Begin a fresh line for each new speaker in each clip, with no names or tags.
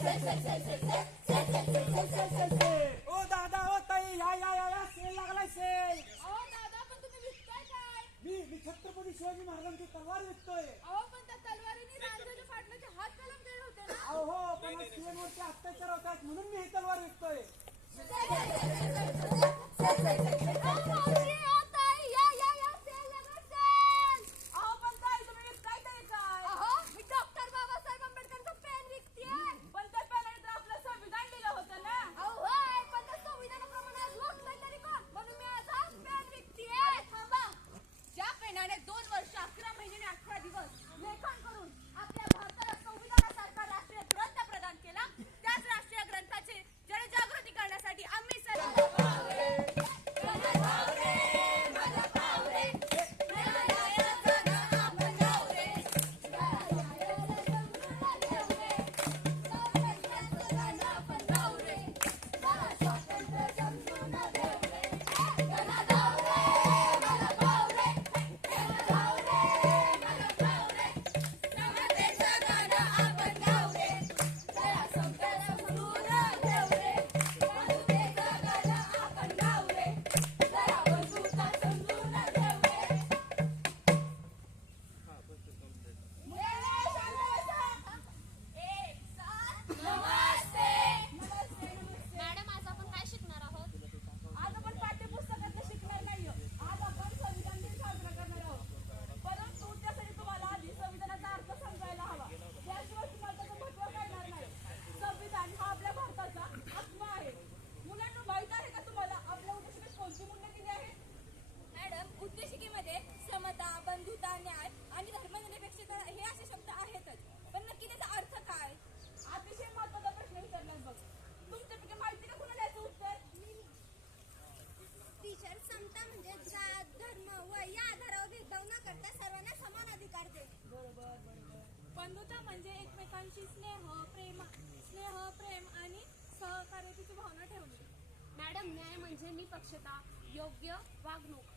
ओ दादा ओ ताई या या या या सेल लागलाय सेल.
अहो दादा पण तुम्ही विकताय काय?
मी मी छत्रपती शिवाजी महाराजांची तलवार विकतोय.
अहो पण त्या तलवारीने रांझाच्या पाटलाचे हात कलम केले होते ना?
अहो हो पण स्त्रियांवरती अत्याचार होतात म्हणून मी ही तलवार विकतोय.
अहो, मावशी, बंधुता
म्हणजे
एकमेकांशी स्नेह प्रेम स्नेह प्रेम आणि सहकार्याची भावना ठेवणे.
मॅडम न्याय म्हणजे निपक्षता योग्य वागणूक.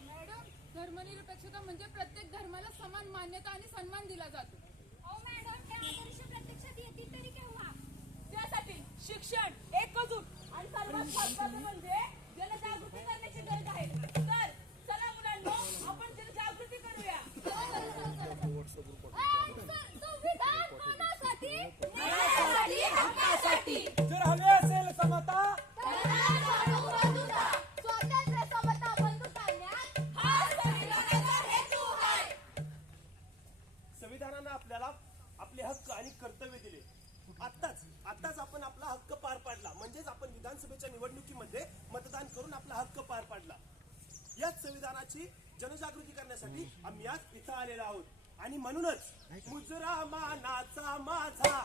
मॅडम धर्मनिरपेक्षता म्हणजे प्रत्येक धर्माला समान मान्यता आणि सन्मान दिला जातो.
संविधानानं आपल्याला आपले हक्क आणि कर्तव्य दिले. आत्ताच आत्ताच आपण आपला हक्क पार पाडला. म्हणजेच आपण विधानसभेच्या निवडणुकीमध्ये मतदान करून आपला हक्क पार पाडला. याच संविधानाची जनजागृती करण्यासाठी आम्ही आज इथं आलेलो आहोत. आणि म्हणूनच मुजरा मानाचा माझा.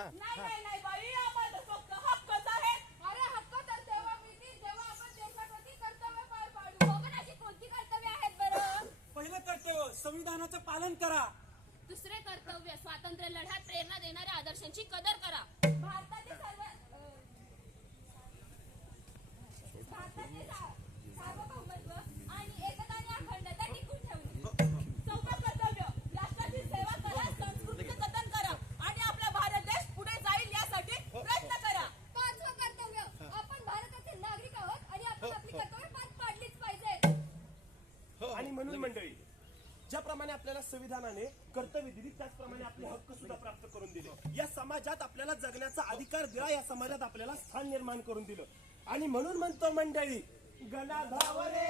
नाही नाही नाही बाई आम्हाला फक्त हक्कच आहे अरे हक्क तर तेव्हा मिळतील जेव्हा आपण देशाप्रती कर्तव्य पार पाडू.
पण अशी कोणती कर्तव्य आहेत बरं?
पहिलं कर्तव्य संविधानाचं पालन करा.
दुसरे कर्तव्य स्वातंत्र्य लढ्यात प्रेरणा देणाऱ्या आदर्शांची कदर करा.
भारताचे सर्व अ, भारताचे सा- सार्वभौमत्व आणि एकता आणि अखंडता टिकून ठेवणे चौथं कर्तव्य राष्ट्राची सेवा करा संस्कृतीचे जतन करा आणि आपला भारत देश पुढे जाईल यासाठी प्रयत्न करा
पाचवं कर्तव्य आपण भारताचे नागरिक आहोत आणि आपण आपली कर्तव्य पार पाडलीच पाहिजे
आणि म्हणून मंडळी ज्याप्रमाणे आपल्याला संविधानाने कर्तव्य दिली त्याचप्रमाणे आपले हक्क सुद्धा प्राप्त करून दिले. या समाजात आपल्याला जगण्याचा अधिकार दिला या समाजात आपल्याला स्थान निर्माण करून दिलं. आणि म्हणून म्हणतो मंडळी गणाधावरे